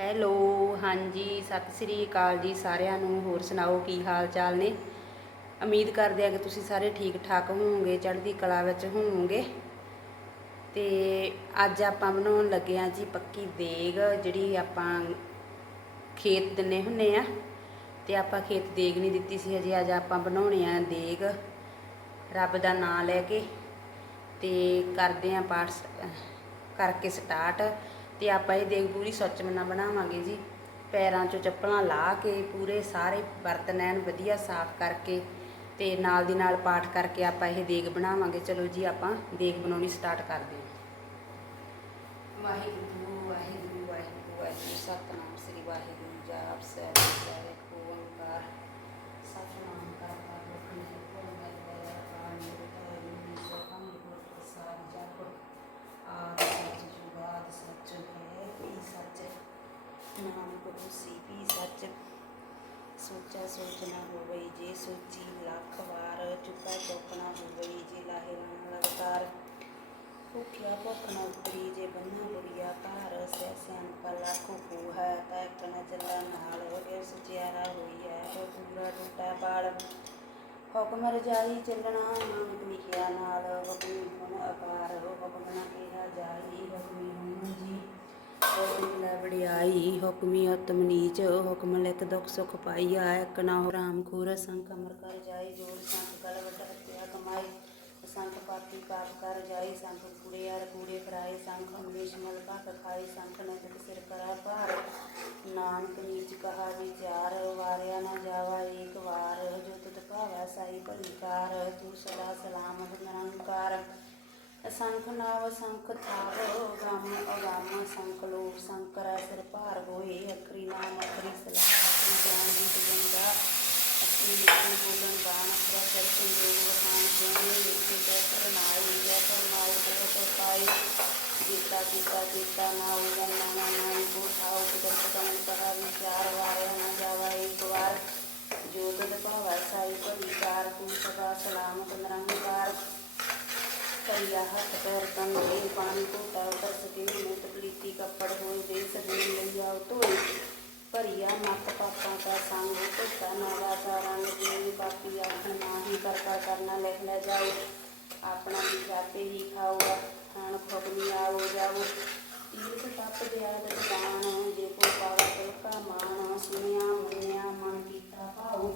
Hello, ਹਾਂਜੀ, ਸਤਿ ਸ੍ਰੀ ਅਕਾਲ ਜੀ ਸਾਰਿਆਂ ਨੂੰ। ਹੋਰ ਸੁਣਾਓ, ਕੀ ਹਾਲ ਚਾਲ ਨੇ? ਉਮੀਦ ਕਰਦੇ ਆ ਕਿ ਤੁਸੀਂ ਸਾਰੇ ਠੀਕ ਠਾਕ ਹੋਵੋਗੇ, ਚੜ੍ਹਦੀ ਕਲਾ ਵਿੱਚ ਹੋਵੋਗੇ। ਤੇ ਅੱਜ ਆਪਾਂ ਬਣਾਉਣ ਲੱਗੇ ਆ ਜੀ ਪੱਕੀ ਦੇਗ, ਜਿਹੜੀ ਆਪਾਂ ਖੇਤ ਦਿੰਨੇ ਹੁੰਨੇ ਆ। ਤੇ ਆਪਾਂ ਖੇਤ ਦੇਗ ਨਹੀਂ ਦਿੱਤੀ ਸੀ, ਹਜੇ ਅੱਜ ਆਪਾਂ ਬਣਾਉਣੇ ਆ ਦੇਗ। ਰੱਬ ਦਾ ਨਾਮ ਲੈ ਕੇ ਤੇ ਕਰਦੇ ਆ ਪਾਠ ਕਰਕੇ ਸਟਾਰਟ ਤੇ ਆਪਾਂ ਇਹ ਦੇਗ ਪੂਰੀ ਸੁੱਚ ਬਣਾਵਾਂਗੇ ਜੀ। ਪੈਰਾਂ 'ਚੋਂ ਚੱਪਲਾਂ ਲਾ ਕੇ ਪੂਰੇ ਸਾਰੇ ਬਰਤਨ ਐਨ ਵਧੀਆ ਸਾਫ਼ ਕਰਕੇ ਤੇ ਨਾਲ ਦੀ ਨਾਲ ਪਾਠ ਕਰਕੇ ਆਪਾਂ ਇਹ ਦੇਗ ਬਣਾਵਾਂਗੇ। ਚਲੋ ਜੀ, ਆਪਾਂ ਦੇਗ ਬਣਾਉਣੀ ਸਟਾਰਟ ਕਰਦੇ ਹਾਂ। ਵਾਹਿਗੁਰੂ ਵਾਹਿਗੁਰੂ ਵਾਹਿਗੁਰੂ ਵਾਹਿਗੁਰੂ, ਸਤਨਾਮ ਸ੍ਰੀ ਵਾਹਿਗੁਰੂ ਜਾਪ ਸਾਹਿਬ ਓੰਕਾਰ ਸਤਨਾਮ ਕਰਤਾ ਪੁਰਖ ਨਿਰਭਉ ਨਿਰਵੈਰ ਅਕਾਲ ਮੂਰਤ ਅਜੂਨੀ ਸਭੰ ਗੁਰ ਪ੍ਰਸਾਦ ਜਪ ਆਦ ਸੱਚ ਜੁਗਾਦ ਸੱਚ ਹੈ ਵੀ ਸੱਚ ਨਾਨਕ ਹੋਸੀ ਵੀ ਸੱਚ ਸੋਚਾ ਸੋਚ ਨਾ ਹੋਵਈ ਜੇ ਸੋਚੀ ਲੱਖ ਵਾਰ ਚੁੱਕਾ ਚੁੱਕ ਨਾ ਹੋਵਈ ਜੇ ਲਾਹੇ ਨਾ ਲਗਤਾਰ ਭੁੱਖਿਆ ਭੁੱਖ ਨਾ ਉਤਰੀ, ਜੇ ਬੰਨਾ ਬੁਰੀਆ ਭਾਰ ਸਹਿ ਸਿਆਣਪਾ ਲੱਖ ਕੋ ਹੈ, ਤੈ ਕਨ ਚੱਲਾ ਨਾਲ ਵਗੇ ਸਚਿਆਰਾ ਹੋਈ ਹੈ ਹੋ ਪੂਰਾ ਟੁੱਟਾ ਬਾਲ। ਹੁਕਮ ਰਜਾਈ ਚੱਲਣਾ, ਨਾਨਕ ਲਿਖਿਆ ਨਾਲ, ਹੁਕਮੀ ਗੁਣ ਅਪਾਰ ਹੁਕਮ ਨਾ ਕਿਹਾ ਜਾਈ, ਹੁਕਮੀ ਹੁਣ ਜੀ ਹੁਕਮ ਲੈ ਵਡਿਆਈ ਹੁਕਮੀ ਆਤਮ ਨੀਚ, ਹੁਕਮ ਲਿਖ ਦੁਖ ਸੁਖ ਪਾਈਆ, ਇੱਕ ਨਾ ਹੋ ਰਾਮ ਖੂਰ ਸੰਖ ਅਮਰ ਕਰ ਜਾਈ, ਜੋੜ ਸੰਖ ਕਲ ਵਟ ਹੱਤਿਆ ਕਮਾਈ ਸੰਖ ਪਾਤੀ ਪਾਪ ਕਰ ਜਾਈ ਸੰਖ ਕੂੜੇ ਯਾਰ ਕੂੜੇ ਫਰਾਏ ਸੰਖ ਹਮੇਸ਼ ਮਲ ਕਾ ਖਾਈ ਸੰਖ ਨਜਕ ਸਿਰ ਕਰਾ ਭਾਰ। ਨਾਨਕ ਨੀਚ ਕਹਾ ਵਿਚਾਰ, ਵਾਰਿਆ ਨਾ ਜਾਵਾ ਏਕ ਵਾਰ ਜੋ ਤੁਧ ਭਾਵੈ ਸਾਈ ਭਲੀਕਾਰ ਤੂੰ ਸਦਾ ਸਲਾਮਤ ਨਿਰੰਕਾਰ। ਅਸੰਖ ਨਾਵ, ਸੰਖ ਥਾਵ, ਗ੍ਰਾਮ ਅਗਾਮ ਸੰਖ ਲੋਕ ਸੰਕਰ ਸਿਰ ਭਾਰ ਹੋਏ ਅਖਰੀ ਨਾਮ, ਅਖਰੀ ਸਲਾਹ, ਅਖਰੀ ਗਿਆਨ ਦੀ ਗੰਗਾ, ਅਖਰੀ ਲਿਖਣ, ਬੋਲਣ ਬਾਣ ਅਖਰਾ ਚਰ ਸੰਜੋਗ ਵਖਾਣ ਜਿਉਂ ਲਿਖੇ ਜੈ ਫਰਮਾਈ ਜੈ ਫਰਮਾਈ ਜੈ ਫਰਮਾਈ ਜੀਤਾ ਜੀਤਾ ਜੀਤਾ ਨਾ ਹੋਗਾ ਨਾਨਾ, ਨਾਈ ਕੋ ਥਾਉ ਕੁਦਰਤ ਕਮਨ ਕਹਾ ਵਿਚਾਰ, ਵਾਰਿਆ, ਨਾ ਜਾਵਾ, ਇੱਕ ਵਾਰ। ਜੋ ਤਦ ਭਾਵੈ, ਸਾਈ ਭਲੀਕਾਰ ਤੂੰ ਸਦਾ ਸਲਾਮਤ ਨਿਰੰਕਾਰ ਕਰਿਆ ਹੱਥ ਪੈਰ ਤਨ ਦੇ, ਪਾਣੀ ਘੋਟਾ ਉਤਰ ਸਕੇ ਮਿਤ, ਪਲੀਤੀ ਕੱਪੜ ਹੋਏ ਦੇ ਸਦੀਨ ਲਈਆ ਧੋਏ ਭਰੀਆ ਮਤ ਪਾਪਾਂ ਦਾ ਸੰਗ, ਧੋਤਾ ਨਾਵਾ ਦਾ ਰੰਗ ਦੇ ਪਾਪੀ ਆਖਣ ਨਾਹੀ ਕਰ ਕਰ ਕਰਨਾ ਲਿਖ ਲੈ ਜਾਓ। ਆਪਣਾ ਵੀ ਜਾਤੇ ਹੀ ਖਾਓ, ਖਾਣ ਖੁਗਨੀ ਆਓ, ਜਾਓ। ਤੀਰਥ ਤਪ ਦਿਆ ਦਤਾਨ ਜੇ ਕੋ ਪਾਵਾ ਤਿਲ ਕਾ ਮਾਨ ਸੁਨਿਆ ਮੰਨਿਆ ਮਨ ਕੀਤਾ ਭਾਉ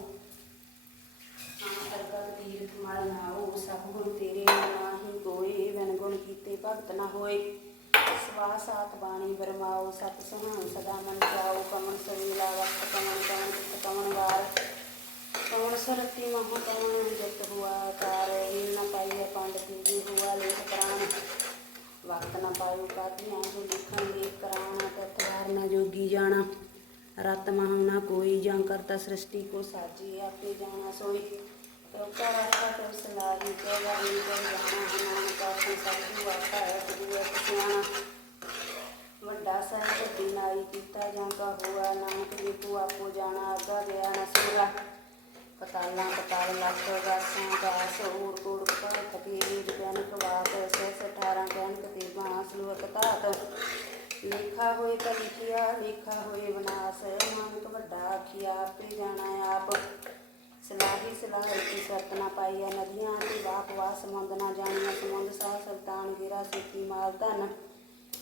ਅਰਗਤ ਤੀਰਥ ਮਲ ਨਾਉ ਸਭ ਗੁਣ ਤੇਰੇ ਨਾਹੀ ਕੋਏ ਵਨ ਗੁਣ ਕੀਤੇ ਭਗਤ ਨਾ ਹੋਏ। ਸਵਾਸ ਆਤ ਬਾਣੀ ਬਰਮਾਓ, ਸਤ ਸੁਹਾਣ ਸਦਾ ਮਨ ਜਾਓ ਕਮਨ ਸਵੇਲਾ ਵਕਤ ਕਮਨ ਕਮਨ ਚਿਤ ਕਮਨ ਵਾਰ। ਕਮਨ ਸਰਤੀ ਮਹ ਕਮਨ ਜਤ ਹੁਆ, ਕਾਰ ਹੀਲ ਨ ਪਾਈਏ ਪੰਡਤੀ ਜੀ ਹੁਆ, ਲੇਖ ਪ੍ਰਾਣ। ਵਕਤ ਨ ਪਾਇਓ ਕਾਤੀਆਂ ਜੋ ਲਿਖਣ ਦੇ ਕਰਾਣ ਤਤਵਾਰ ਨ ਜੋਗੀ ਜਾਣਾ। ਰਤ ਮਹਾਂ ਨਾ ਕੋਈ, ਜਾਂ ਕਰਤਾ ਸ੍ਰਿਸ਼ਟੀ ਕੋ ਸਾਜੀ, ਆਪੇ ਜਾਣਾ ਸੋਈ। ਰੋਕਾ ਵਾਸਾ ਤੋ ਸਲਾਹੀ ਤੇ ਵਾਰੀ ਕਰ ਜਾਣਾ ਹਨਾਨ ਸੰਸਾਰੀ ਵਾਸਾ ਹੈ ਤੁਝੇ ਵੱਡਾ ਸਾਹਿਬ, ਵੱਡੀ ਨਾਈ ਕੀਤਾ ਜਾਂ ਕਾ ਹੋਆ ਨਾਨਕ ਜੀ, ਤੂੰ ਆਪੋ ਜਾਣਾ ਅੱਗਾ ਗਿਆ ਨਾ ਸੂਰਾ। ਪਤਾਲਾਂ, ਪਤਾਲ, ਲੱਖ ਗਾਸਾਂ ਗਾਸ ਊੜ ਕੂੜ ਪਰ ਕਤੀਰ ਜਨ ਕਵਾਤ ਸੈਸ 18 ਕਹਿਣ ਕਤੀਬਾਂ ਸਲੋਕ ਤਾਤ ਲੇਖਾ ਹੋਏ ਤਾਂ ਲਿਖਿਆ, ਲੇਖਾ ਹੋਏ ਵਿਨਾਸ਼ ਨਾਨਕ ਵੱਡਾ ਆਖਿਆ, ਆਪੇ ਜਾਣਾ ਆਪ। ਸਲਾਹੀ ਸਰਤ ਨਾ ਪਾਈਆ ਨਦੀਆਂ ਤੇ ਵਾਪ ਵਾਸ ਸਮੁੰਦ ਨਾ ਜਾਣੀਆਂ, ਸਮੁੰਦ ਸਾਹ ਸੁਲਤਾਨ ਗਿਰਾ ਸੂਤੀ ਮਾਲ ਧਨ।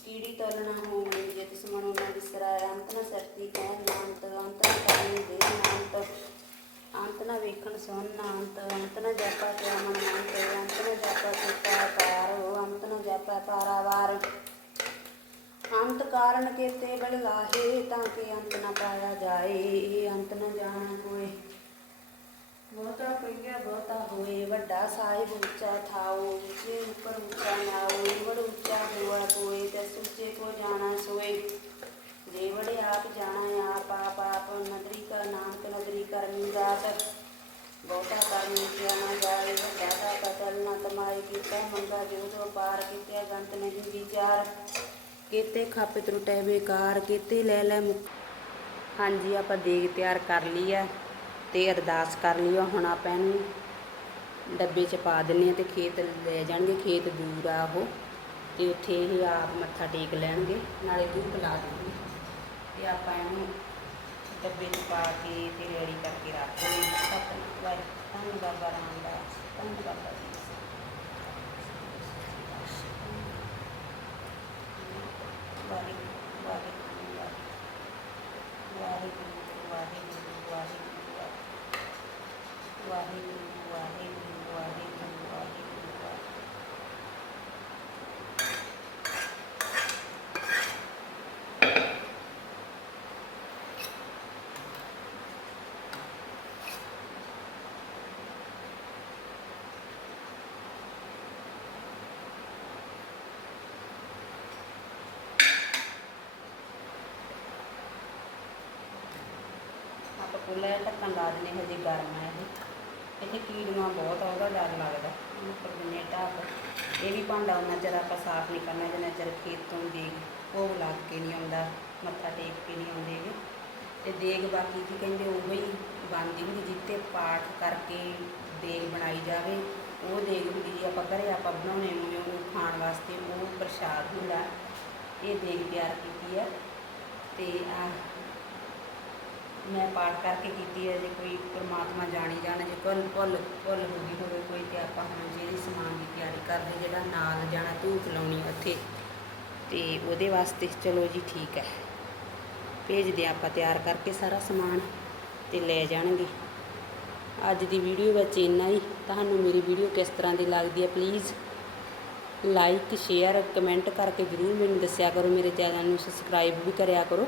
ਕੀੜੀ ਤਲ ਹੋਵੇ ਜੇ ਤਿਸ ਮਨੋ ਨਾ ਵਿਸਰਾਇ ਅੰਤ ਨ ਸਰਤੀ ਕਹਿ ਨਾਨਤ ਅੰਤ ਨ ਕਰਨੀ ਦੇ ਨਾਨਤ ਅੰਤ। ਨ ਵੇਖਣ ਸੁਣ ਨਾਨਤ ਅੰਤ ਨ ਜਾਪਾ ਕਿਆ ਮਨ ਨਾਨਤ ਅੰਤ ਨ ਜਾਪਾ ਕੀਤਾ ਕਾਰ ਅੰਤ ਨ ਜਾਪਾ ਪਾਰਾਵਾਰ। ਅੰਤ ਕਾਰਨ ਕੀਤੇ ਬਲ ਲਾਹੇ, ਤਾਂ ਕਿ ਅੰਤ ਨ ਪਾਇਆ ਜਾਏ ਅੰਤ ਨਾ ਜਾਣਾ ਹੋਏ ਬਹੁਤਾ ਪਈਆ, ਬਹੁਤਾ ਹੋਏ, ਵੱਡਾ ਸਾਹਿਬ ਉੱਚਾ ਥਾਓ ਉੱਚੇ ਉੱਪਰ ਉੱਚਾ ਨਾਓ ਵੜ ਉੱਚਾ ਹੋਆ ਕੋਏ ਤੇ ਸੁੱਚੇ ਕੋ ਜਾਣਾ ਸੋਏ। ਜੇ ਆਪ ਜਾਣਾ ਆਪ ਆਪ ਆਪ, ਨਦਰੀ ਕਾ ਨਾਨਕ, ਨਦਰੀ ਕਰਮੀ ਦਾਤ ਬਹੁਤਾ ਕਰਮੀ ਕਿਆ ਨਾ ਜਾਏ, ਵੱਡਾ ਦਾ ਕਤਲ ਨਾ ਤਮਾਏ ਕੀਤਾ ਮੰਗਾ ਜੋ ਜੋ ਪਾਰ ਕੀਤੇ ਗੰਤ ਨਹੀਂ ਵਿਚਾਰ। ਕੀਤੇ ਖਾਪੇ ਤਰੁਟੇ ਬੇਕਾਰ, ਕੀਤੇ ਲੈ ਲੈ ਹਾਂਜੀ, ਆਪਾਂ ਦੇਗ ਤਿਆਰ ਕਰ ਲਈ ਆ ਤੇ ਅਰਦਾਸ ਕਰ ਲਈ ਹੁਣ ਆਪਾਂ ਇਹਨੂੰ ਡੱਬੇ 'ਚ ਪਾ ਦਿੰਨੇ ਆ ਤੇ ਖੇਤ ਲੈ ਜਾਣਗੇ, ਖੇਤ ਦੂਰ ਆ ਉਹ। ਤੇ ਉੱਥੇ ਇਹ ਆਪ ਮੱਥਾ ਟੇਕ ਲੈਣਗੇ, ਨਾਲੇ ਧੂਪ ਲਾ ਦੇਣਗੇ ਤੇ ਆਪਾਂ ਇਹਨੂੰ ਡੱਬੇ 'ਚ ਪਾ ਕੇ ਤੇ ਰੈਡੀ ਕਰਕੇ ਰੱਖ ਦਿੰਦੇ ਸਤਿ ਵਾਹਿ ਧੰਨ ਬਾਬਾ ਰਾਮਦਾਸ ਧੰਨ ਬਾਬਾ ਜੀ ਆਪਾਂ ਖੁੱਲ੍ਹਾ ਜਿਹਾ ਢੱਕਣ ਲਾ ਦਿੰਦੇ ਹਜੇ ਗਰਮ ਹੈ ਇਹ। ਇੱਥੇ ਕੀੜੀਆਂ ਬਹੁਤ ਆ, ਉਹਦਾ ਡਰ ਲੱਗਦਾ। ਇਹਨੂੰ ਉੱਪਰ ਦਿੰਦੇ ਹਾਂ ਢੱਕ। ਇਹ ਵੀ ਭਾਂਡਾ ਉਹਨਾਂ ਚਿਰ ਆਪਾਂ ਸਾਫ਼ ਨਹੀਂ ਕਰਨਾ ਜਿੰਨਾ ਚਿਰ ਖੇਤ ਤੋਂ ਦੇਗ ਭੋਗ ਲੱਗ ਕੇ ਨਹੀਂ ਆਉਂਦਾ, ਮੱਥਾ ਟੇਕ ਕੇ ਨਹੀਂ ਆਉਂਦੇ ਗੇ ਤੇ ਦੇਗ ਬਾਕੀ ਕੀ ਕਹਿੰਦੇ, ਉਹ ਹੀ ਬਣਦੀ ਹੁੰਦੀ ਜਿੱਤੇ ਪਾਠ ਕਰਕੇ ਦੇਗ ਬਣਾਈ ਜਾਵੇ, ਉਹ ਦੇਗ ਹੁੰਦੀ ਜੀ ਆਪਾਂ ਘਰੇ ਆਪਾਂ ਬਣਾਉਣੇ ਹੋਵੇ ਉਹਨੂੰ ਖਾਣ ਵਾਸਤੇ ਉਹ ਪ੍ਰਸ਼ਾਦ ਹੁੰਦਾ। ਇਹ ਦੇਗ ਤਿਆਰ ਕੀਤੀ ਹੈ ਤੇ ਆ ਮੈਂ ਪਾਠ ਕਰਕੇ ਕੀਤੀ ਹੈ, ਜੇ ਕੋਈ ਪਰਮਾਤਮਾ ਜਾਣੀ ਜਾਣ, ਜੇ ਭੁੱਲ ਭੁੱਲ ਭੁੱਲ ਹੋ ਗਈ ਹੋਵੇ ਕੋਈ ਤੇ ਆਪਾਂ ਹੁਣ ਜਿਹੜੀ ਸਮਾਨ ਦੀ ਤਿਆਰੀ ਕਰਦੇ, ਜਿਹੜਾ ਨਾਲ ਜਾਣਾ ਧੂਪ ਲਾਉਣੀ ਉੱਥੇ, ਤੇ ਉਹਦੇ ਵਾਸਤੇ ਚਲੋ ਜੀ ਠੀਕ ਹੈ। ਭੇਜਦੇ ਹਾਂ ਆਪਾਂ ਤਿਆਰ ਕਰਕੇ ਸਾਰਾ ਸਮਾਨ ਤੇ ਲੈ ਜਾਣਗੇ। ਅੱਜ ਦੀ ਵੀਡੀਓ ਵਿੱਚ ਇੰਨਾ ਹੀ। ਤੁਹਾਨੂੰ ਮੇਰੀ ਵੀਡੀਓ ਕਿਸ ਤਰ੍ਹਾਂ ਦੀ ਲੱਗਦੀ ਹੈ ਪਲੀਜ਼ ਲਾਈਕ ਸ਼ੇਅਰ ਕਮੈਂਟ ਕਰਕੇ ਜ਼ਰੂਰ ਮੈਨੂੰ ਦੱਸਿਆ ਕਰੋ। ਮੇਰੇ ਚੈਨਲ ਨੂੰ ਸਬਸਕ੍ਰਾਈਬ ਵੀ ਕਰਿਆ ਕਰੋ।